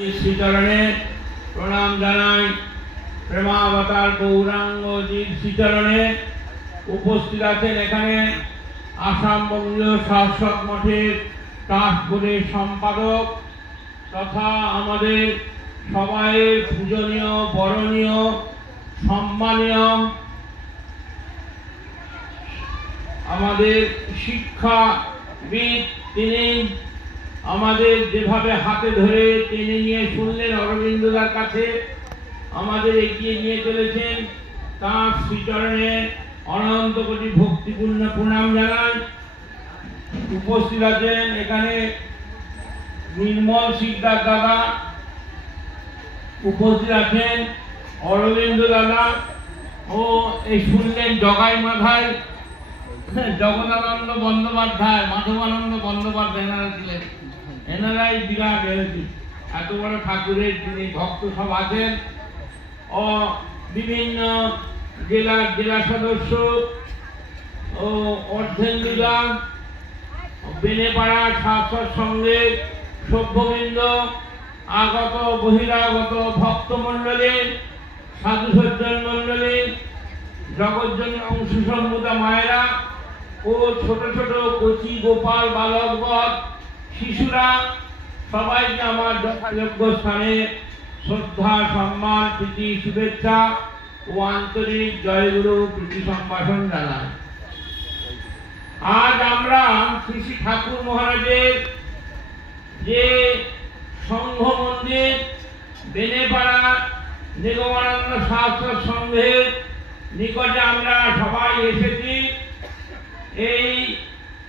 শ্রীচরণে প্রণাম জানাই। প্রেমাবতার গৌরাঙ্গ জির শ্রীচরণে উপস্থিত আছেন এখানে আসাম বঙ্গীয় শাসক মঠের ট্রাস্ট বোর্ডের সম্পাদক তথা আমাদের সবাইয়ের পূজনীয়, বরণীয়, সম্মানীয় আমাদের শিক্ষাবিদ, তিনি আমাদের যেভাবে হাতে ধরে টেনে নিয়ে শুনলেন অরবিন্দদার কাছে আমাদের এগিয়ে নিয়ে চলেছেন, তাঁর শ্রীচরণে অনন্ত কোটি ভক্তিপূর্ণ প্রণাম জানান। উপস্থিত আছেন এখানে নির্মল সিকদার দাদা, উপস্থিত আছেন অরবিন্দ দাদা ও এই শুনলেন জগাই মাথায় জগদানন্দ বন্দ্যোপাধ্যায়, মাধবানন্দ বন্দ্যোপাধ্যায় এনারা ছিলেন। এনারাই বিরাট এত বড় ঠাকুরের যিনি ভক্ত সব আছেন ও বিভিন্ন জেলার জেলা সদস্য ও অর্ধেন্দুদা, বেনেপাড়া শাসক সঙ্গের সভ্যবৃন্দ, আগত বহিরাগত ভক্তমণ্ডলী, সাধু সজ্জন মণ্ডলী, জগজ্জন অংশ সম্ভূতা মায়েরা ও ছোট ছোট কচি গোপাল বালকগণ, শিশুরা, সবাইকে আমার যথাযোগ্য স্থানে শ্রদ্ধা, সম্মান, প্রীতি, শুভেচ্ছা ও আন্তরিক জয়গুরু প্রীতি সম্ভাষণ জানাই। আজ আমরা শ্রী শ্রী ঠাকুর মহারাজের যে সংঘ মন্দির বেনেপাড়া নিগমানন্দ শাস্ত্র সংঘের নিকটে আমরা সবাই এসেছি, এই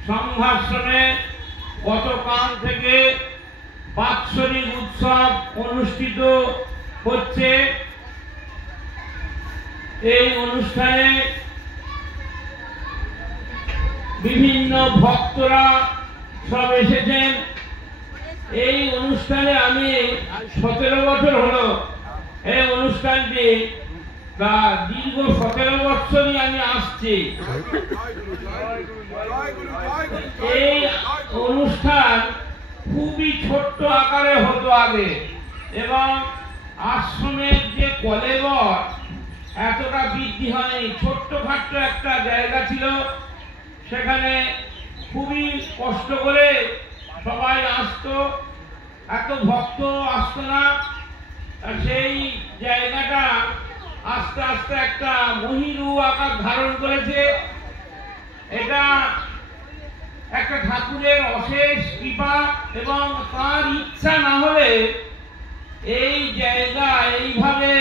সংঘাশ্রমে গতকাল থেকে বাৎসরিক উৎসব অনুষ্ঠিত হচ্ছে। এই অনুষ্ঠানে বিভিন্ন ভক্তরা সব এসেছেন। এই অনুষ্ঠানে আমি 17 বছর হলো এই অনুষ্ঠানটি দীর্ঘ 17 বছরই আমি আসছি। এই অনুষ্ঠান খুবই ছোট্ট আকারে হতো আগে, এবং আশ্রমের যে কলেবর এতটা বৃদ্ধি হয়নি। ছোট্টখাট্ট একটা জায়গা ছিল, সেখানে খুবই কষ্ট করে সবাই আসতো, এত ভক্ত আসতো না। সেই জায়গাটা আস্তে আস্তে একটা মহিরু আকার ধারণ করেছে। এটা একটা ঠাকুরের অশেষ কৃপা, এবং তার ইচ্ছা না হলে এই জায়গা এইভাবে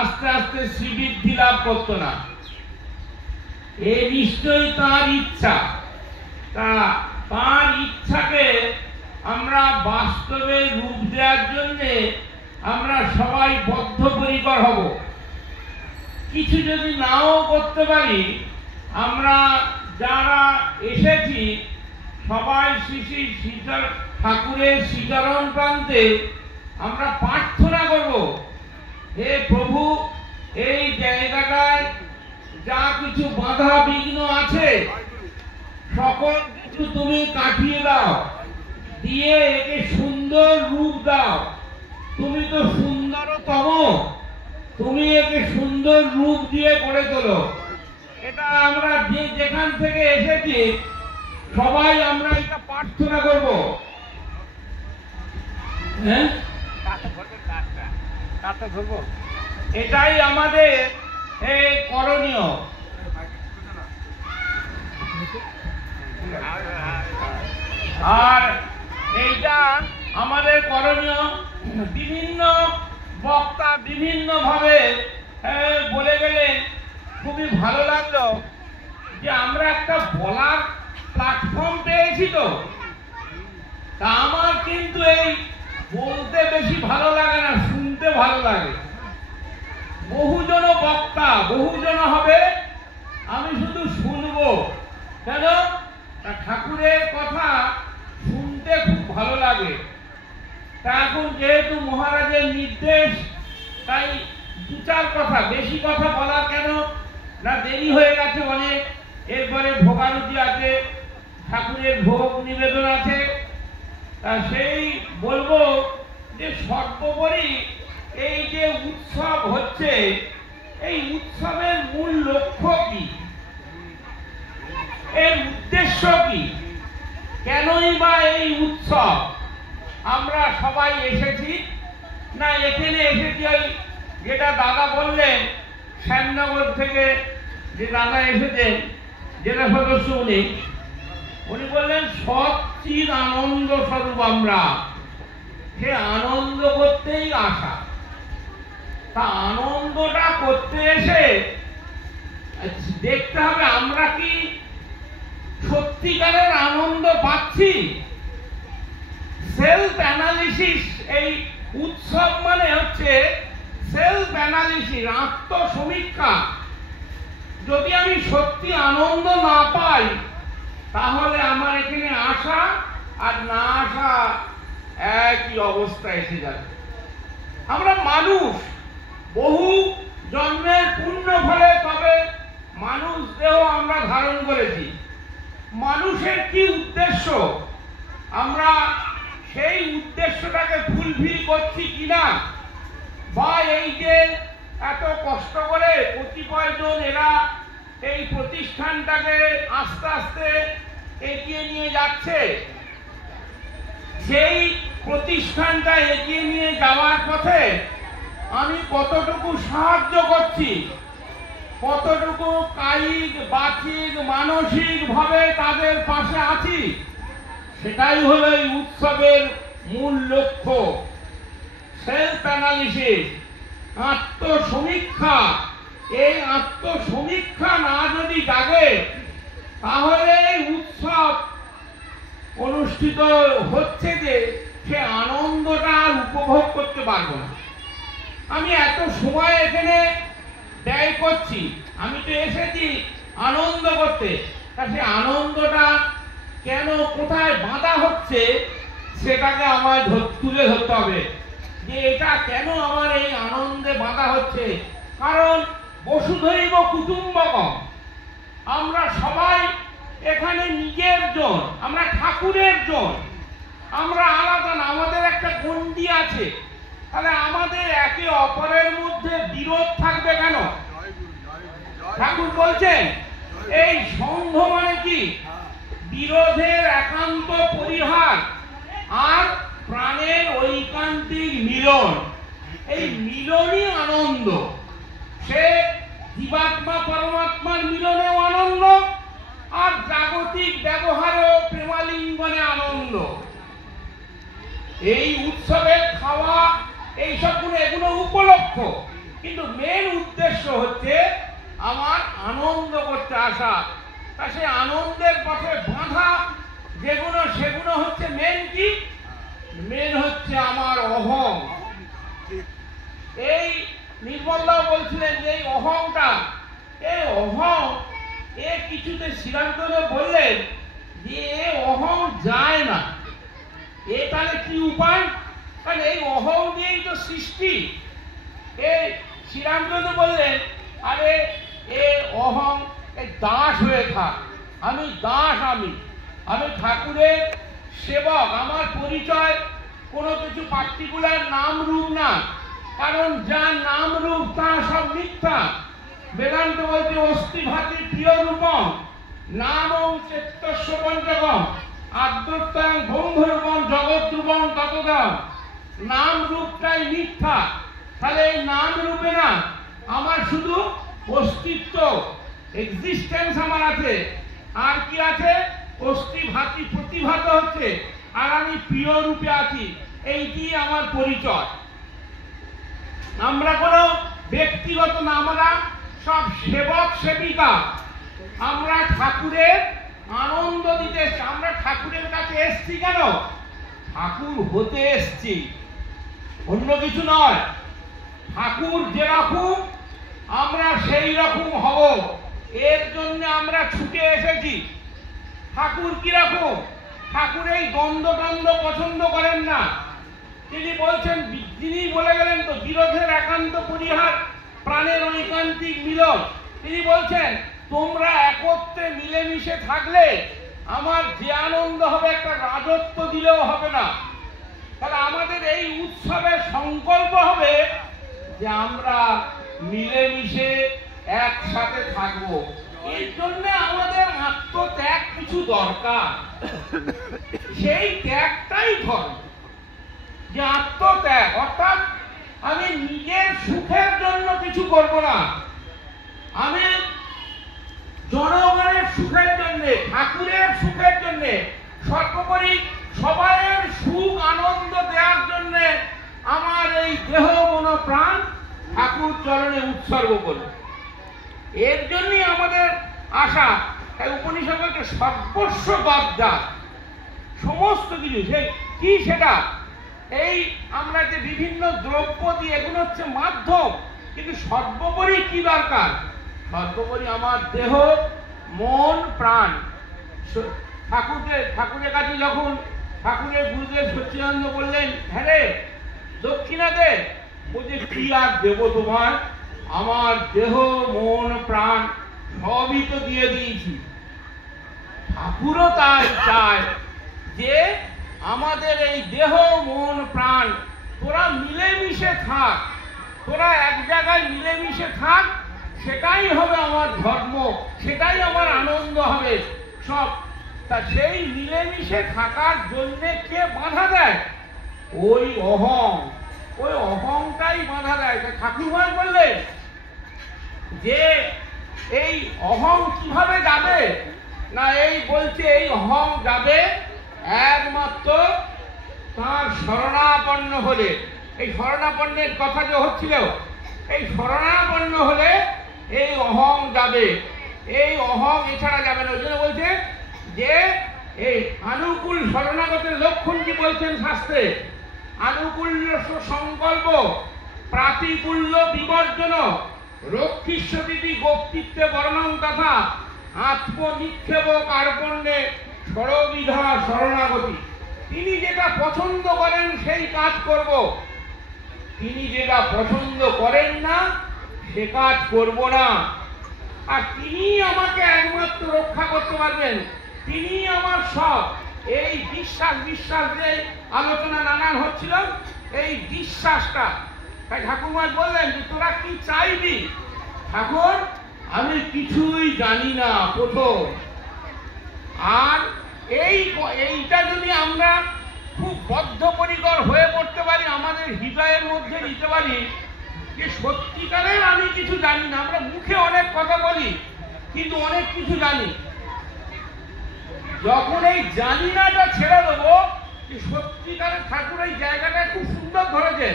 আস্তে আস্তে শ্রীবৃদ্ধি লাভ করত না। এই নিশ্চয়ই তার ইচ্ছা। তার ইচ্ছাকে আমরা বাস্তবে রূপ দেওয়ার জন্য আমরা সবাই বদ্ধপরিকর হব। কিছু যদি নাও করতে পারি, আমরা যারা এসেছি সবাই শ্রী শ্রী ঠাকুরের শ্রীচরণ প্রান্তে আমরা প্রার্থনা করব, হে প্রভু, এই জায়গাটায় যা কিছু বাধা বিঘ্ন আছে সকল কিছু তুমি কাটিয়ে দাও, দিয়ে একে সুন্দর রূপ দাও। তুমি তো সুন্দরতম, তুমি একে সুন্দর রূপ দিয়ে করে তোলো। এটা আমরা যেখান থেকে এসেছি সবাই আমরা এটা প্রার্থনা করব। হ্যাঁ, এটাই আমাদের এই করণীয়। আর এইটা আমাদের করণীয়। বিভিন্ন বক্তা বিভিন্ন ভাবে বলে গেলেন, খুবই ভালো লাগলো যে আমরা একটা বলার প্ল্যাটফর্ম পেয়েছি। তো তা আমার কিন্তু এই বলতে বেশি ভালো লাগে না, শুনতে ভালো লাগে। বহুজন বক্তা, বহুজন হবে, আমি শুধু শুনবো। কেন? ঠাকুরের কথা শুনতে খুব ভালো লাগে। তা এখন যেহেতু মহারাজের নির্দেশ, তাই 2-4 কথা, বেশি কথা বলার কেন না, দেরি হয়ে গেছে অনেক। এরপরে ভোগারতি আছে, ঠাকুরের ভোগ নিবেদন আছে। সেই বলবো যে সর্বোপরি এই যে উৎসব হচ্ছে, এই উৎসবের মূল লক্ষ্য কি, এর উদ্দেশ্য কি, কেনই বা এই উৎসব আমরা সবাই এসেছি? না এখানে এসেছি ওই যেটা দাদা বললেন শ্যামনগর থেকে যে দাদা এসেছেন জেলা সদস্য, উনি বললেন সচ্চিদ আনন্দ স্বরূপ আমরা, সে আনন্দ করতেই আসা। তা আনন্দটা করতে এসে দেখতে হবে আমরা কি সত্যিকারের আনন্দ পাচ্ছি। সেলফ অ্যানালিসিস, এই উৎসব মানে হচ্ছে সেলফ অ্যানালিসিস, আত্মসমীক্ষা। যদি আমি সত্যি আনন্দ না পাই তাহলে আমার এখানে আসা আর না আসা একই অবস্থা এসে যাবে। আমরা মানুষ, বহু জন্মের পুণ্য ফলে তবে মানুষ দেহ আমরা ধারণ করেছি। মানুষের কি উদ্দেশ্য, আমরা সেই উদ্দেশ্যটাকে ফুলফিল করছি কিনা, বা এই যে এত কষ্ট করে কতিপয়জন এরা এই প্রতিষ্ঠানটাকে আস্তে আস্তে এগিয়ে নিয়ে যাচ্ছে, সেই প্রতিষ্ঠানটা এগিয়ে নিয়ে যাওয়ার পথে আমি কতটুকু সাহায্য করছি, কতটুকু কায়িক বাচিক মানসিক ভাবে তাদের পাশে আছি, সেটাই হলো এই উৎসবের মূল লক্ষ্য। সেলফ অ্যানালিসিস, আত্মসমীক্ষা। এই আত্মসমীক্ষা না যদি জাগে তাহলে এই উৎসব অনুষ্ঠিত হচ্ছে যে সে আনন্দটা আর উপভোগ করতে পারবো না। আমি এত সময় এখানে ব্যয় করছি, আমি তো এসেছি আনন্দ করতে, তা সে আনন্দটা কেন কোথায় বাধা হচ্ছে সেটাকে আমায় তুলে ধরতে হবে যে এটা কেন আমার এই আনন্দে বাধা হচ্ছে। কারণ বসুধৈব কুটুম্বকম, আমরা সবাই এখানে নিজের জন, আমরা ঠাকুরের জন, আমরা আলাদা না, আমাদের একটা গণ্ডি আছে। তাহলে আমাদের একে অপরের মধ্যে বিরোধ থাকবে কেন? ঠাকুর বলছেন এই সংঘ মানে কি? বিরোধের একান্ত পরিহার আর প্রাণের ঐকান্তিক মিলন। এই মিলনই আনন্দ। সে জীবাত্মা পরমাত্মার মিলনেও আনন্দ, আর জাগতিক ব্যবহারেও প্রেমালিঙ্গনে আনন্দ। এই উৎসবে খাওয়া এইসব এগুলো উপলক্ষ, কিন্তু মেন উদ্দেশ্য হচ্ছে আমার আনন্দ করতে আসা। তা সে আনন্দের পথে বাধা যেগুলো সেগুলো হচ্ছে মেন কি? মেন হচ্ছে আমার অহং। এই নির্মলদাও বলছিলেন যে এই অহংটা, এই অহং এ কিছুতে শ্রীরামচন্দ্র বললেন যে এ অহং যায় না। এ তাহলে কি উপায়? কারণ এই অহং দিয়েই তো সৃষ্টি। এই শ্রীরামচন্দ্র বললেন আরে এ অহং এই দাস হয়ে থাক, আমি দাস, আমি ঠাকুরের সেবক। আমার পরিচয় কোনো কিছু পার্টিকুলার নাম রূপ না, কারণ যার নাম রূপ তা সব মিথ্যা। বেদান্ত বলতে অস্থি ভাতি প্রিয় রূপম নামং চেত্তস্য পঞ্চকম আদ্যত্তাং ব্রহ্মরূপম জগৎ রূপম ততদম। নাম রূপটাই মিথ্যা। তাহলে এই নাম রূপে না, আমার শুধু অস্তিত্ব, এক্সিস্টেন্স আমার আছে। আর কি আছে? অস্থি ভাতি প্রতিভাত হচ্ছে, আর আমি প্রিয় রূপে আছি। এইটি আমার পরিচয়। আমরা কোনো ব্যক্তিগত না, আমরা সব সেবক সেবিকা। আমরা ঠাকুরের আনন্দ দিতে, আমরা ঠাকুরের কাছে এসছি কেন? ঠাকুর হতে এসছি, অন্য কিছু নয়। ঠাকুর যেরকম আমরা সেই রকম হব, এর জন্য আমরা ছুটে এসেছি। ঠাকুর কিরকম? ঠাকুর এই দ্বন্দ্ব পছন্দ করেন না। তিনি বলছেন, যিনি বলে গেলেন তো বিরোধের একান্ত পরিহার প্রাণের ঐকান্তিক মিলন। তিনি বলছেন তোমরা একত্রে মিলেমিশে থাকলে আমার যে আনন্দ হবে একটা রাজত্ব দিলেও হবে না। তাহলে আমাদের এই উৎসবের সংকল্প হবে যে আমরা মিলেমিশে একসাথে থাকবো। এর জন্য আমাদের আত্মত্যাগ কিছু দরকার। সেই ত্যাগটাই ধর্ম, যে আত্মত্যাগ, অর্থাৎ আমি নিজের সুখের জন্য কিছু করব না, আমি জনগণের সুখের জন্য, ঠাকুরের সুখের জন্য, সর্বোপরি সবাইয়ের সুখ আনন্দ দেওয়ার জন্য আমার এই দেহ মন প্রাণ ঠাকুর চরণে উৎসর্গ করব। এর জন্যই আমাদের আশা। তাই উপনিষদ বলছে সর্বস্ব বাধ্যা, সমস্ত কিছু। সেই কি সেটা? এই আমরা যে বিভিন্ন দ্রব্য দিয়ে, এগুলো হচ্ছে মাধ্যম, কিন্তু সর্বোপরি কি দরকার? সর্বোপরি আমার দেহ মন প্রাণ। ঠাকুরের কাছে যখন ঠাকুরের গুরুদেব সচ্চিদানন্দ বললেন, হ্যাঁ রে দক্ষিণা দে, বলছে কি আর দেব তোমার, আমার দেহ মন প্রাণ সবই তো দিয়ে দিয়েছি। ঠাকুরও তাই চায় যে আমাদের এই দেহ মন প্রাণ তোরা মিলেমিশে থাক, তোরা এক জায়গায় মিলেমিশে থাক, সেটাই হবে আমার ধর্ম, সেটাই আমার আনন্দ হবে সব। তা সেই মিলেমিশে থাকার জন্য কে বাধা দেয়? ওই অহং, ওই অহংটাই বাধা দেয়। ঠাকুরমা বললেন যে এই অহং কিভাবে যাবে না, এই বলছে এই অহং যাবে একমাত্র তার শরণাপন্ন হলে। এই শরণাপন্নের কথা যে হচ্ছিল, এই শরণাপন্ন হলে এই অহং যাবে, এই অহং এছাড়া যাবে না। ওই জন্য বলছে যে এই আনুকূল শরণাগতের লক্ষণ কি বলছেন শাস্ত্রে? আনুকূল্য সংকল্প, প্রাতিকূল্য বিবর্জন, রক্ষিষ্যতি গোপ্তিত্বে বর্ণং তথা আত্মনিক্ষেপ কার্পণ্যে সরবিধা শরণাগতি। তিনি যেটা পছন্দ করেন সেই কাজ করব, তিনি যেটা পছন্দ করেন না সে কাজ করব না। আর তিনি আমাকে একমাত্র রক্ষা করতে পারবেন, তিনি আমার সব। এই বিশ্বাস যে আলোচনা নানান হচ্ছিল, এই বিশ্বাসটা। তাই ঠাকুরমা বললেন যে তোরা কি চাইবি? ঠাকুর আমি কিছুই জানি না প্রথম। আর এইটা যদি আমরা খুব বদ্ধপরিকর হয়ে পড়তে পারি, আমাদের হৃদয়ের মধ্যে নিতে পারি যে সত্যিকারের আমি কিছু জানি না। আমরা মুখে অনেক কথা বলি কিন্তু অনেক কিছু জানি। যখন এই জানি নাটা ছেড়ে দেবো, যে সত্যিকারের ঠাকুর এই জায়গাটা খুব সুন্দর ধরেছেন,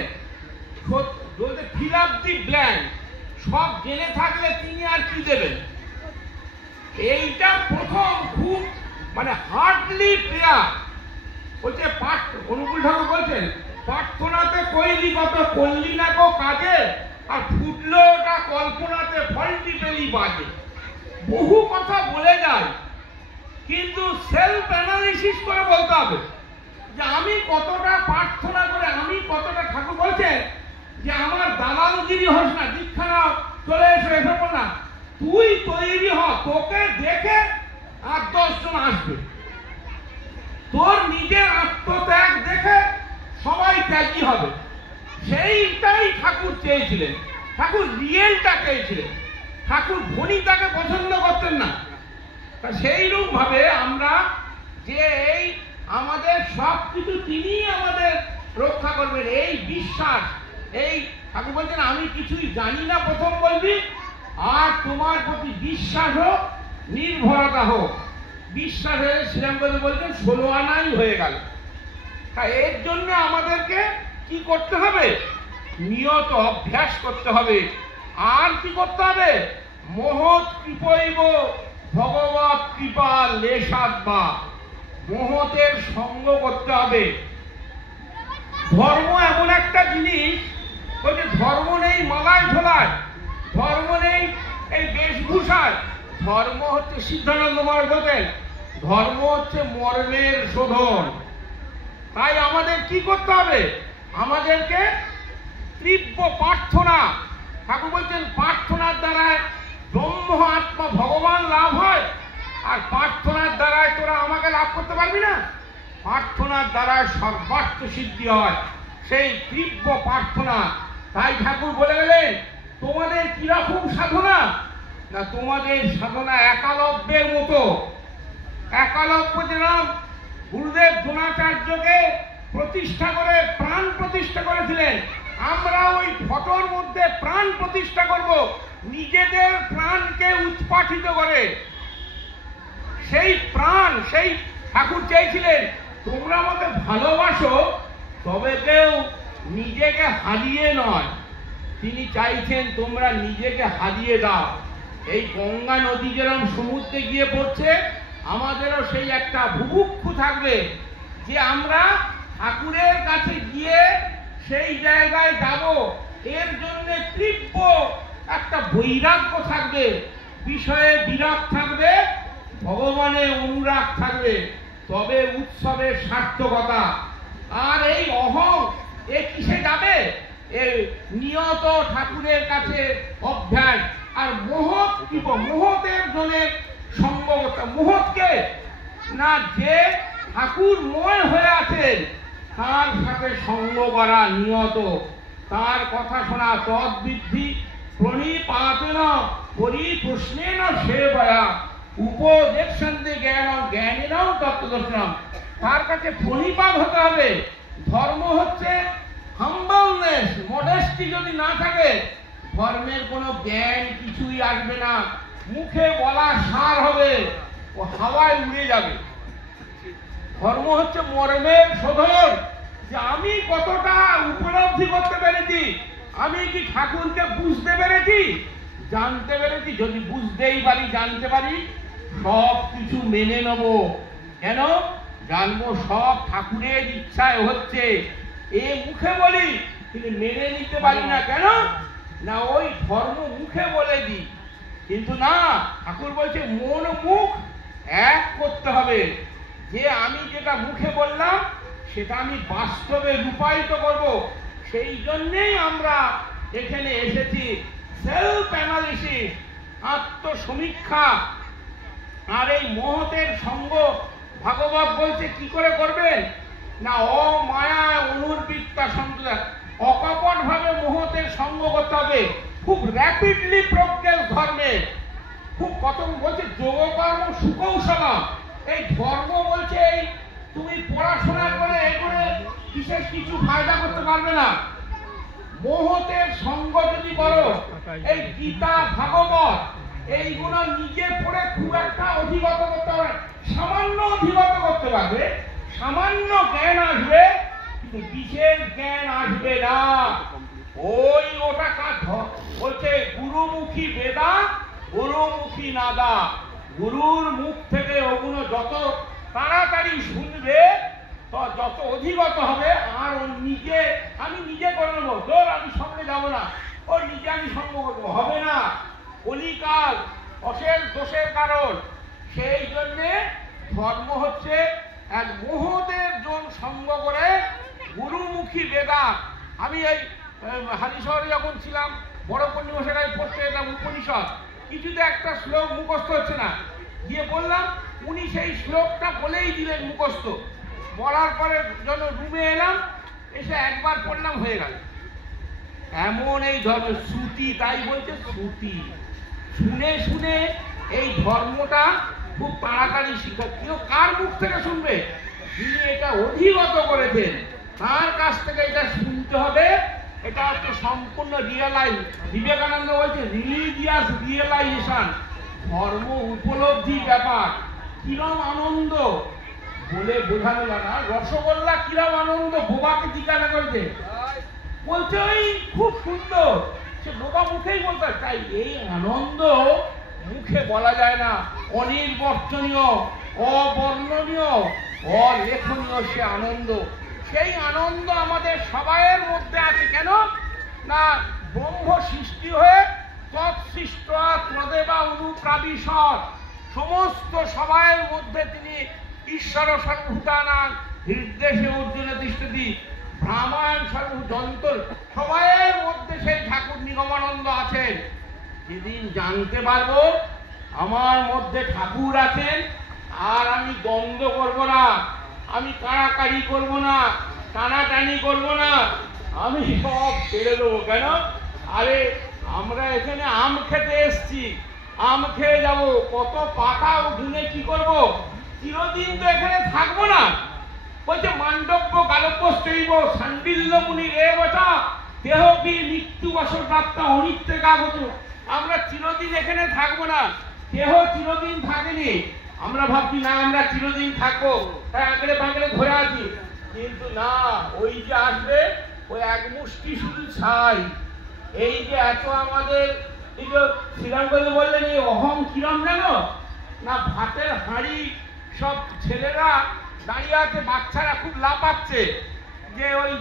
বলতে ফিল আপ দি ব্ল্যাঙ্ক, সব জেনে থাকলে তিনি আর কি দেবেন। এইটা প্রথম খুব মানে হার্ডলি প্রেয়ার বলছে। অনুকূল ঠাকুর বলছেন প্রার্থনাতে কইলি কত করলি না গো কাজে, আর ফুটলো ওটা কল্পনাতে ফলটি পেলি বাজে। বহু কথা বলে যায়, কিন্তু সেলফ অ্যানালিসিস করে বলতে হবে যে আমি কতটা প্রার্থনা করে, আমি কতটা। ঠাকুর বলছেন যে আমার দালালগিরি হস না, দীক্ষা নাও, চলে এসো, এসব না, তুই তৈরি হ, তোকে দেখে 8-10 জন আসবে। তোর নিজের আত্মত্যাগ দেখে সবাই ত্যাগী হবে। সেইটাই ঠাকুর চেয়েছিলেন। ঠাকুর রিয়েলটা চেয়েছিলেন। ঠাকুর ধনীটাকে পছন্দ করতেন না। তা সেই রূপ ভাবে আমরা যে এই আমাদের সব কিছু তিনি আমাদের রক্ষা করবেন, এই বিশ্বাস। এই ঠাকুর বলছেন আমি কিছুই জানি না প্রথম বলবি, আর তোমার প্রতি বিশ্বাস হোক, নির্ভরতা হোক। বিশ্বাস হয়ে শ্রীরামবাবু বলছেন 16 আনাই হয়ে গেল। তাই এর জন্য আমাদেরকে কি করতে হবে? নিয়ত অভ্যাস করতে হবে। আর কি করতে হবে? মহৎ কৃপৈব ভগবৎ কৃপা লেশাদ্বা, মহতের সঙ্গ করতে হবে। ধর্ম এমন একটা জিনিস, বলছে ধর্ম নেই মালায় ঝোলায়, ধর্ম নেই এই বেশভূষায়। ধর্ম হচ্ছে, সিদ্ধানন্দ মহারাজ বলতেন, ধর্ম হচ্ছে মর্মের শোধন। তাই আমাদের কি করতে হবে? আমাদেরকে তীব্র প্রার্থনা। ঠাকুর বলছেন প্রার্থনার দ্বারায় ব্রহ্ম আত্মা ভগবান লাভ হয়, আর প্রার্থনার দ্বারায় তোরা আমাকে লাভ করতে পারবি না। প্রার্থনার দ্বারা সর্বার্থ সিদ্ধি হয়, সেই তীব্র প্রার্থনা। তাই ঠাকুর বলে গেলেন, তোমাদের কিরকম সাধনা? না তোমাদের সাধনা একালব্যের মতো। একালব্য যেরকম গুরুদেব দ্রোণাচার্যকে প্রতিষ্ঠা করে প্রাণ প্রতিষ্ঠা করেছিলেন, আমরা ওই ফটোর মধ্যে প্রাণ প্রতিষ্ঠা করব, নিজেদের প্রাণকে উৎপাটিত করে। সেই প্রাণ, সেই ঠাকুর চেয়েছিলেন তোমরা আমাকে ভালোবাসো, তবে কেউ নিজেকে হারিয়ে নয়। তিনি চাইছেন তোমরা নিজেকে হারিয়ে দাও। এই গঙ্গা নদী যেরকম সমুদ্রে গিয়ে পড়ছে, আমাদেরও সেই একটা বুভুক্ষু থাকবে যে আমরা ঠাকুরের কাছে গিয়ে সেই জায়গায় যাব। এর জন্য তীব্র একটা বৈরাগ্য থাকবে, বিষয়ে বিরাগ থাকবে, ভগবানের অনুরাগ থাকবে, তবে উৎসবের সার্থকতা। আর এই অহং এ কিসে যাবে? এই নিয়ত ঠাকুরের কাছে অভ্যাস। আর মোহত কি? মোহতের জন্য সম্ভবত মোহতকে না, যে ঠাকুরময় হয়ে আছেন তার সাথে সঙ্গ করা নিয়ত, তার কথা শোনা। তদ্বৃদ্ধি প্রণিপাতেন পরিপ্রশ্নেন সেবয়া উপদেশন্তে জ্ঞানেনও তত্ত্বদর্শনম। তার কাছে প্রণিপাত হতে হবে। ধর্ম হচ্ছে হাম্বলনেস, মডেস্টি যদি না থাকে, ধর্মের কোনো জ্ঞান কিছুই আসবে না। মুখে বলা সার হবে, ও হাওয়ায় উড়ে যাবে। ধর্ম হচ্ছে মর্মের শোধন, যে আমি কতটা উপলব্ধি করতে পেরেছি, আমি কি ঠাকুরকে বুঝতে পেরেছি, জানতে পেরেছি। যদি বুঝতেই পারি, জানতে পারি, সব কিছু মেনে নেব। কেন জানবো? সব ঠাকুরের ইচ্ছায় হচ্ছে। এ মুখে বলি কিন্তু মেনে নিতে পারি না। কেন না? ওই ধর্ম মুখে বলে দিই, কিন্তু না, ঠাকুর বলছে মন মুখ এক করতে হবে। যে আমি যেটা মুখে বললাম সেটা আমি বাস্তবে রূপায়িত করব। সেই জন্যেই আমরা এখানে এসেছি। Self analysis, আত্মসমীক্ষা। আর এই মোহতের সঙ্গ ভাগবত বলছে কি করে করবেন? না অমায়া অনুর্বৃত্তা সন্ততা, অকপট ভাবে মোহতের সঙ্গ করতে হবে। খুব র্যাপিডলি প্রজ্ঞের ধর্মে খুব কত বলছে যোগকর্ম সুকৌশলম। এই ধর্ম বলছে তুমি পড়াশোনা করে এগুলো বিশেষ কিছু ফায়দা করতে পারবে না। মোহতের সঙ্গ যদি করো, এই গীতা ভাগবত এইগুলো নিজে পড়ে খুব একটা অধিগত করতে হবে, সামান্য অধিগত করতে পারবে, সামান্য জ্ঞান আসবে, কিন্তু বিশেষ জ্ঞান আসবে না। ওই ওটা কাজ বলছে গুরুমুখী বেদা গুরুমুখী নাদা। গুরুর মুখ থেকে ওগুলো যত তাড়াতাড়ি শুনবে, যত অধিগত হবে। আর ওর নিজে আমি নিজে করে নেবো, তোর আমি সঙ্গে যাবো না, ওর নিজে আমি সঙ্গ করবো, হবে না। কলিকাল অশেষ দোষের কারণ। সেই জন্যে ধর্ম হচ্ছে এক মোহতের জন সঙ্গ করে গুরুমুখী বেদা। আমি এই হালিশহরে যখন ছিলাম, বড় পূর্ণিমাশায় পড়তে যেতাম উপনিষদ, কিছুতে একটা শ্লোক মুখস্থ হচ্ছে না, গিয়ে বললাম, উনি সেই শ্লোকটা বলেই দিলেন মুখস্থ। বলার পরে যখন রুমে এলাম, এসে একবার পড়লাম, হয়ে গেল। এমন এই ধর্ম শ্রুতি, তাই বলছে শ্রুতি শুনে শুনে এই ধর্মটা খুব তাড়াতাড়ি শিখো। কেউ কার মুখ থেকে শুনবে? যিনি এটা অধিগত করেছেন তার কাছ থেকে এটা শুনতে হবে। এটা হচ্ছে সম্পূর্ণ রিয়েলাইজ। বিবেকানন্দ বলছে রিলিজিয়াস রিয়েলাইজেশন, ধর্ম উপলব্ধি ব্যাপার। কিরম আনন্দ বলে বোঝানো যায় না। রসগোল্লা কিরম আনন্দ, বোবাকে জিজ্ঞাসা করেছে, বলছে ওই খুব সুন্দর। সে বোবা মুখেই বলতে। তাই এই আনন্দ মুখে বলা যায় না, অনির্বচনীয়, অবর্ণনীয়, অলেখনীয় সে আনন্দ। সেই আনন্দ আমাদের সবাইয়ের মধ্যে আছে। কেন না? ব্রহ্ম সৃষ্টি হয়ে তৎসৃষ্ট ত্রদেবা অনুপ্রাবিশৎ, সমস্ত সবাইয়ের মধ্যে তিনি ঈশ্বর সর্বভূতানাং হৃদয়ে অর্জুনে তিষ্ঠতি ব্রাহ্মণ সর্বযন্ত্র, সবাইয়ের মধ্যে সেই ঠাকুর নিগমানন্দ আছেন। যেদিন জানতে পারবো আমার মধ্যে ঠাকুর আছেন আর আমি দ্বন্দ্ব করবো না, আমি কাড়াকাড়ি করব না, টানাটানি করব না, আমি সব ছেড়ে দেবো। কেন? আরে আমরা এখানে আম খেতে এসছি, আম খেয়ে যাব, কত পাতা উঠুনে কি করব, চিরদিন তো এখানে থাকবো না। বলছে মান্ডব্য গালব্যশ্চৈব সান্ডিল্য মুনি রে বচা দেহ কি মৃত্যু বছর প্রাপ্ত অনিত্যে কাগত। আমরা চিরদিন এখানে থাকবো না, দেহ চিরদিন থাকেনি। আমরা ভাবছি না আমরা চিরদিন থাকবো, তাই আঁকড়ে পাঁকড়ে ধরে আছি। কিন্তু না, ওই যে আসবে ওই এক মুষ্টি শুধু ছাই। এই যে এত আমাদের এই যে শ্রীরামগঞ্জে বললেন এই অহং কিরম জানো না, ভাতের হাঁড়ি সব ছেলেরা দাঁড়িয়ে আছে, বাচ্চারা খুব লাফাচ্ছে যে ওই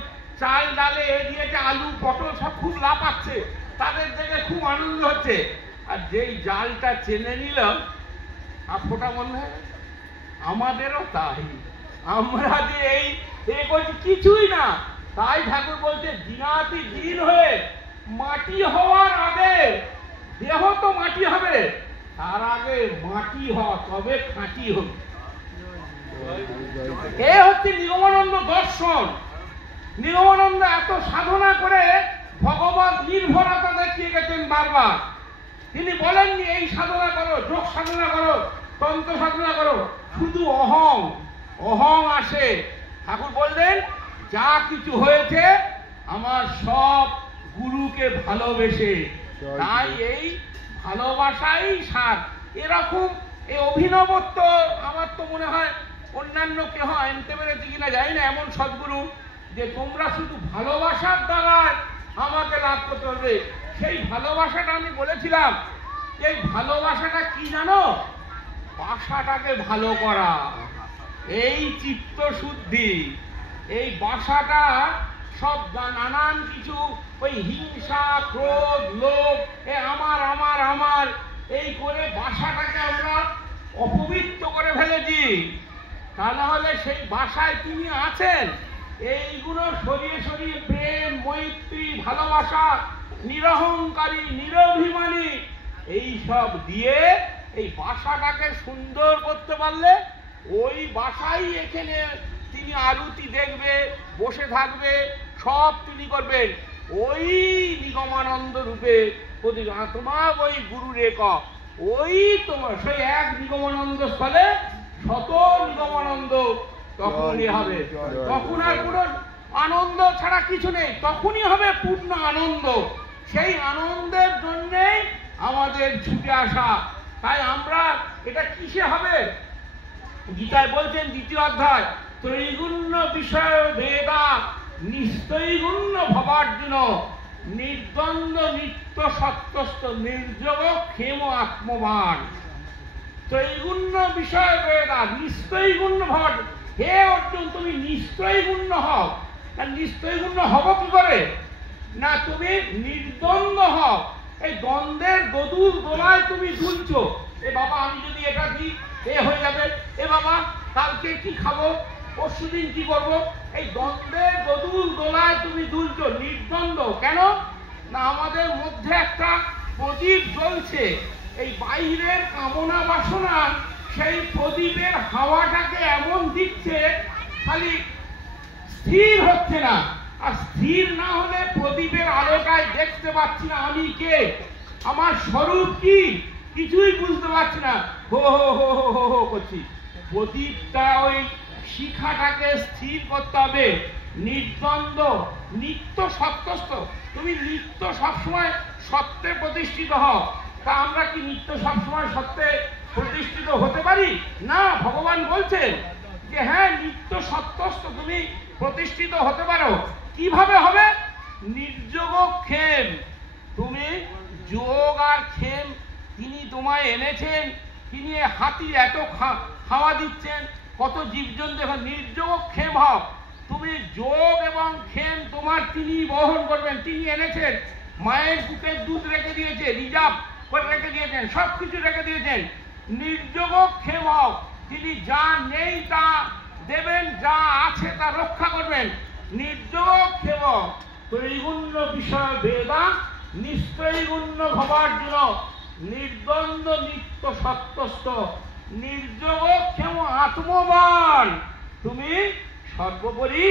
চাল ডালে এ দিয়েছে, আলু পটল সব খুব লাফাচ্ছে, তাদের দেখে খুব আনন্দ হচ্ছে। আর যেই জালটা চেনে নিল আর ফোটা মনে হয় আমাদেরও তাই, আমরা যে এই করছি কিছুই না। তাই ঠাকুর বলছে দিনাতি দিন হয়ে মাটি হওয়ার আগে, দেহ তো মাটি হবে, তার আগে মাটি হওয়া তবে খাঁটি হবে। এ হচ্ছে নিগমানন্দ দর্শন। নিগমানন্দ এত সাধনা করে ভগবান নির্ভরতা দেখিয়ে গেছেন বারবার। তিনি বলেননি এই সাধনা করো, যোগ সাধনা করো, তন্ত্র সাধনা করো, শুধু অহং অহং আসে। ঠাকুর বললেন যা কিছু হয়েছে আমার সব গুরুকে ভালোবেসে, তাই এই ভালোবাসাই সার। এরকম এই অভিনবত্ব আমার তো মনে হয় অন্যান্য কেহ আনতে পেরেছে কিনা জানি না, এমন সদ্গুরু যে তোমরা শুধু ভালোবাসার দ্বারা আমাকে লাভ করতে হবে। সেই ভালোবাসাটা আমি বলেছিলাম, এই ভালোবাসাটা কি জানো, বাসাটাকে ভালো করা, এই চিত্ত শুদ্ধি। এই বাসাটা সব নানান কিছু ওই হিংসা, ক্রোধ, লোভ, আমার আমার আমার এই করে বাসাটাকে আমরা অপবিত্র করে ফেলেছি। তা না হলে সেই বাসায় তিনি আছেন, এইগুলো সরিয়ে সরিয়ে প্রেম, মৈত্রী, ভালোবাসা, নিরহংকারী, নিরভিমানী এই সব দিয়ে এই বাসাটাকে সুন্দর করতে পারলে ওই বাসাই এখানে তিনি আরতি দেখবে, বসে থাকবে, সব তিনি করবেন। ওই নিগমানন্দ রূপে প্রতি আত্মা ওই গুরু রেখ, ওই তোমার সেই এক নিগমানন্দ স্থলে শত নিগমানন্দ তখনই হবে। তখন আর কোনো আনন্দ ছাড়া কিছু নেই, তখনই হবে পূর্ণ আনন্দ। সেই আনন্দের জন্যেই আমাদের ছুটে আসা। তাই আমরা এটা কিসে হবে, গীতায় বলছেন দ্বিতীয় অধ্যায়, ত্রৈগুণ্য বিষয় বেদা নিস্তৈগুণ্য ভবার্জুন নির্দ্বন্দ্ব নিত্য সত্যস্থ নির্যোগ ক্ষেম আত্মবান। ত্রৈগুণ্য বিষয় বেদা নিস্তৈগুণ্য ভবার্জুন। হে অর্জুন, তুমি নিস্তৈগুণ্য হও। আর নিস্তৈগুণ্য হব কি করে না, তুমি নির্দ্বন্দ্ব হও। এই দ্বন্দ্বের গদুর দোলায় তুমি দুলছো, এ বাবা আমি যদি এটা দিই এ হয়ে যাবে, এ বাবা কালকে কি খাবো, পরশুদিন কি করবো, এই দ্বন্দ্বের গদুর দোলায় তুমি দুলছো। নির্দ্বন্দ্ব কেন না, আমাদের মধ্যে একটা প্রদীপ জ্বলছে, এই বাইরের কামনা বাসনা সেই প্রদীপের হাওয়াটাকে এমন দিচ্ছে খালি স্থির হচ্ছে না। আর স্থির না হলে প্রদীপের আলোটায় দেখতে পাচ্ছি না আমি কে, আমার স্বরূপ কি, কিছুই বুঝতে পারছি না, হো হো হো হো হো হো করছি। প্রদীপটা ওই শিখাটাকে স্থির করতে হবে। নির্দ্বন্দ্ব নিত্য সত্যস্থ, তুমি নিত্য সবসময় সত্যে প্রতিষ্ঠিত হও। তা আমরা কি নিত্য সবসময় সত্যে প্রতিষ্ঠিত হতে পারি না? ভগবান বলছেন যে হ্যাঁ নিত্য সত্যস্থ তুমি প্রতিষ্ঠিত হতে পারো। কিভাবে হবে? নির্যোগ ক্ষেম। তুমি যোগ আর ক্ষেম তিনি তোমায় এনেছেন, তিনি হাতি এত খাওয়া দিচ্ছেন, কত জীবজন্তু, এখন নির্যোগ ক্ষেম হও। তুমি যোগ এবং ক্ষেম তোমার তিনি বহন করবেন, তিনি এনেছেন। মায়ের বুকের দুধ রেখে দিয়েছে, রিজার্ভ করে রেখে দিয়েছেন, সবকিছু রেখে দিয়েছেন। নির্যোগ ক্ষেম হও, তিনি যা নেই তা দেবেন, যা আছে তা রক্ষা করবেন। নির্যোগ ক্ষেম ত্রৈগুণ্য বিষয় বেদা নিস্ত্রৈগুণ্য ভবার্জুন নির্দ্বন্দ্ব নিত্য সত্যস্থ নির্যোগ ক্ষেম আত্মবান। তুমি সর্বোপরি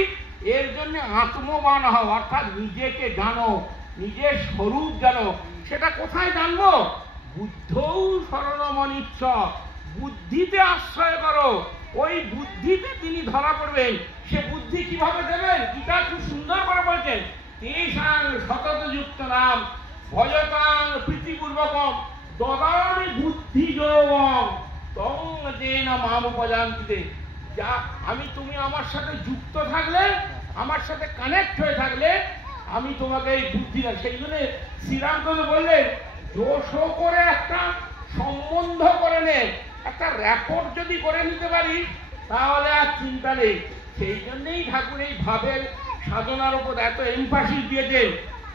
এর জন্য আত্মবান হও, অর্থাৎ নিজেকে জানো, নিজের স্বরূপ জানো। সেটা কোথায় জানবো? বুদ্ধৌ শরণমনিচ্ছ, বুদ্ধিতে আশ্রয় করো। ওই বুদ্ধিতে তিনি ধরা পড়বেন। সে বুদ্ধি কিভাবে দেবেন? গীতা খুব সুন্দর করে বলছেন, তেষাং সততযুক্ত নাম ভজতাং প্রীতিপূর্বকম দদামি বুদ্ধি যোগম তং যেন মাম উপজান্তিতে। যা তুমি আমার সাথে যুক্ত থাকলে, আমার সাথে কানেক্ট হয়ে থাকলে আমি তোমাকে এই বুদ্ধি না। সেই জন্য শ্রীরামচন্দ্র বললেন, দোষ করে একটা সম্বন্ধ করে নে, একটা র্যাপোর্ট যদি করে নিতে পারি তাহলে আর চিন্তা নেই। সেই জন্যই ঠাকুর এই ভাবের সাধনার উপর এত এমফাসিস দিয়েছেন,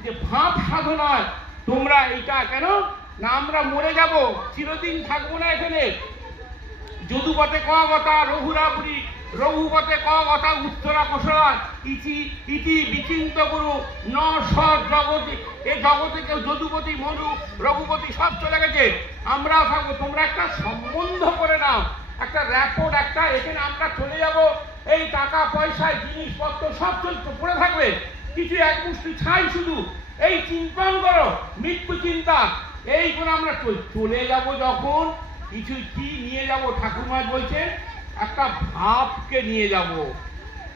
যে ভাব সাধনায় তোমরা এইটা কেন না, আমরা মরে যাব, চিরদিন থাকবো না এখানে। যদুপথে ক কথা রঘুরাপুরী, রঘুপথে ক কথা উত্তরা কোশলা ইতি ইতি বিচিন্ত গুরু ন সৎ জগতে। এই জগতে কেউ যদুপতি, মধু, রঘুপতি সব চলে গেছে, আমরাও থাকবো। তোমরা একটা সম্বন্ধ করে নাও, একটা র্যাপোর্ট, একটা এখানে আমরা চলে যাব, এই টাকা পয়সায় জিনিসপত্র সব পড়ে থাকবে, কিছু এক মুষ্টি ছাই শুধু। এই চিন্তন করো, মৃত্যু চিন্তা, এই করে আমরা চলে যাব যখন, কিছু কি নিয়ে যাব? ঠাকুরমা বলছেন একটা ভাবকে নিয়ে যাব,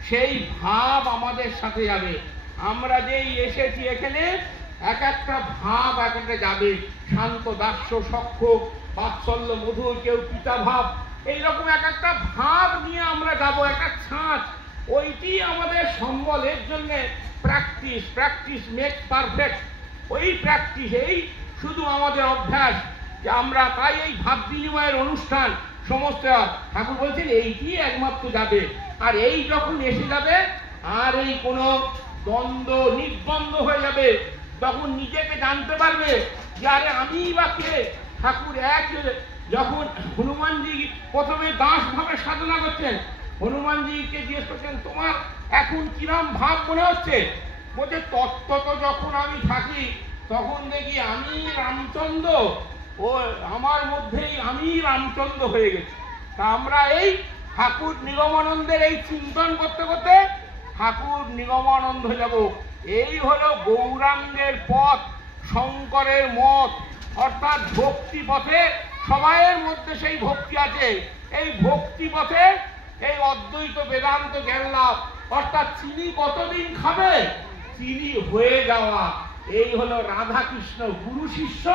সেই ভাব আমাদের সাথে যাবে। আমরা যেই এসেছি এখানে, এক একটা ভাব এক একটা যাবে, শান্ত, দাস্য, সখ্য, বাৎসল্য, মধুর, কেউ পিতা ভাব, এইরকম এক একটা ভাব নিয়ে আমরা যাব, একটা ছাঁচ। ওইটি আমাদের সম্বলের জন্য প্র্যাকটিস, প্র্যাকটিস মেক পারফেক্ট। ওই প্র্যাকটিস, এই শুধু আমাদের অভ্যাস, যে আমরা তাই এই ভাব বিনিময়ের অনুষ্ঠান সমস্ত ঠাকুর বলছেন এইটি একমাত্র যাবে। আর এই যখন এসে যাবে, আর এই কোনো দ্বন্দ্ব নির্দ্বন্দ্ব হয়ে যাবে, তখন নিজেকে জানতে পারবে যে আরে আমি বা কে। ঠাকুর এক, যখন হনুমানজি প্রথমে দাস ভাবে সাধনা করছেন, হনুমানজিকে জিজ্ঞেস করছেন তোমার এখন কিরম ভাব মনে হচ্ছে? বলছে তত্ত্বত যখন আমি থাকি তখন দেখি আমি রামচন্দ্র, ও আমার মধ্যেই আমি রামচন্দ্র হয়ে গেছি। তা আমরা এই ঠাকুর নিগমানন্দের এই চিন্তন করতে করতে ঠাকুর নিগমানন্দ হয়ে যাব। এই হলো গৌরাঙ্গের পথ, শঙ্করের মত, অর্থাৎ ভক্তি পথে সবাইয়ের মধ্যে সেই ভক্তি আছে। এই ভক্তি পথে এই অদ্বৈত বেদান্ত জ্ঞান লাভ, অর্থাৎ চিনি কতদিন খাবে? চিনি হয়ে যাওয়া। এই হলো রাধা কৃষ্ণ, গুরু শিষ্য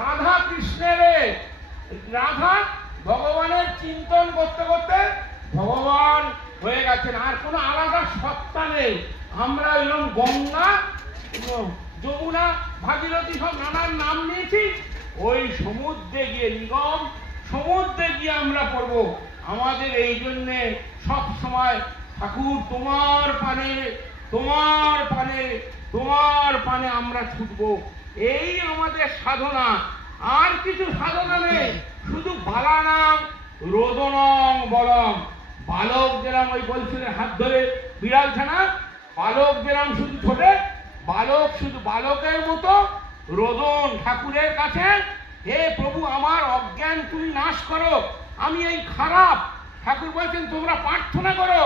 রাধা কৃষ্ণের, রাধা ভগবানের চিন্তন করতে করতে ভগবান হয়ে গেছেন, আর কোনো আলাদা সত্তা নেই। আমরা এরকম গঙ্গা, যমুনা, ভাগীরথী সব নানান নাম নিয়েছি, ওই সমুদ্রে গিয়ে, নিগম সমুদ্রে গিয়ে আমরা পড়বো। আমাদের এই জন্যে সব সময় ঠাকুর তোমার পানে, তোমার পানে, তোমার পানে আমরা ছুটবো। এই আমাদের সাধনা, আর কিছু সাধনা নেই। শুধু বালানাম রোদনং বলম, বালক যেরাম ওই বলছিলেন হাত ধরে বিড়াল ছানা, বালক যেরাম শুধু ছোটে, বালক শুধু বালকের মতো রোদন ঠাকুরের কাছে, হে প্রভু আমার অজ্ঞান তুমি নাশ করো, আমি এই খারাপ। ঠাকুর বলছেন তোমরা প্রার্থনা করো,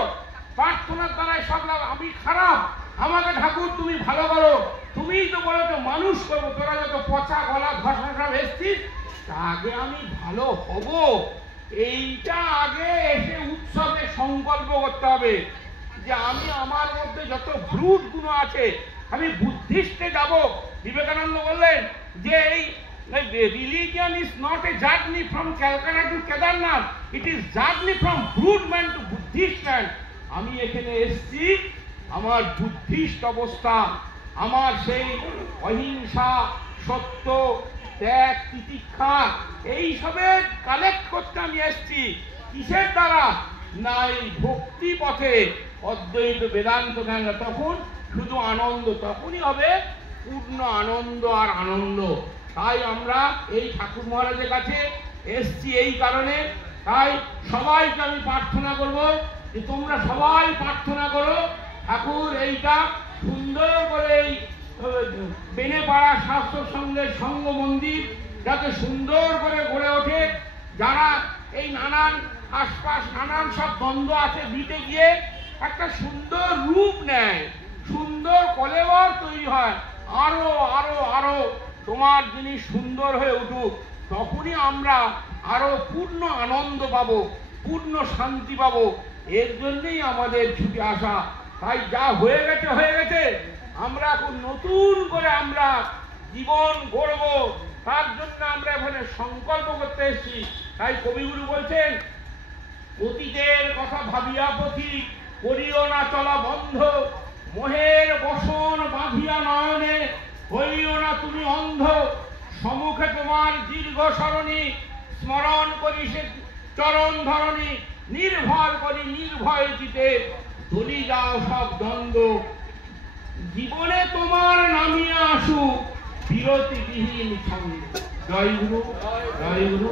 প্রার্থনার দ্বারাই সব লাভ। আমি খারাপ, আমাকে ঠাকুর তুমি ভালো করো, তুমিই তো বলো তো মানুষ করবো, তোরা যত পচা গলা ঘষা সব এসছিস, তা আগে আমি ভালো হব। এইটা আগে এসে উৎসবে সংকল্প করতে হবে যে আমি আমার মধ্যে যত ব্রুট গুণ আছে আমি বুদ্ধিস্টে যাব। বিবেকানন্দ বললেন যে এই religion is not a journey from Calcutta to Kedarnath, it is journey from brute man to Buddhist man. আমি এখানে এসেছি আমার বুদ্ধিস্ট অবস্থা, আমার সেই অহিংসা, সত্য, ত্যাগ, তিতিক্ষা, এইসবের কালেক্ট করতে আমি এসেছি। কিসের দ্বারা? না এই ভক্তি পথে অদ্বৈত বেদান্ত জ্ঞান। তখন শুধু আনন্দ, তখনই হবে পূর্ণ আনন্দ আর আনন্দ। তাই আমরা এই ঠাকুর মহারাজের কাছে এসছি এই কারণে। তাই সবাইকে আমি প্রার্থনা করব যে তোমরা সবাই প্রার্থনা করো ঠাকুর এইটা সুন্দর করে এই বেনেপাড়া শাস্ত্র সংঘের সঙ্গ মন্দির যাতে সুন্দর করে গড়ে ওঠে। যারা এই নানান আশপাশ নানান সব দ্বন্দ্ব আছে, মিটে গিয়ে একটা সুন্দর রূপ নেয়, সুন্দর কলেবর তৈরি হয়। আরো আরো আরো তোমার জিনিস সুন্দর হয়ে উঠুক, তখনই আমরা আরো পূর্ণ আনন্দ পাবো, পূর্ণ শান্তি পাবো। এর জন্যই আমাদের ছুটে আসা। তাই যা হয়ে গেছে হয়ে গেছে, আমরা এখন নতুন করে আমরা জীবন গড়ব, তার জন্য আমরা এখানে সংকল্প করতে এসেছি। তাই কবিগুরু বলছেন, অতীতের কথা ভাবিয়া পথিক করিও না চলা বন্ধ, মোহের বসন বাঁধিয়া নয়নে হইও না তুমি অন্ধ। সম্মুখে তোমার দীর্ঘ সরণী, স্মরণ করি সে চরণ ধরণী, নির্ভর করি নির্ভয় জিতে চলি যাও সব দ্বন্দ্ব। জীবনে তোমার নামিয়ে আসুক বিরতিবিহীন ছন্দ। জয় গুরু, জয় গুরু।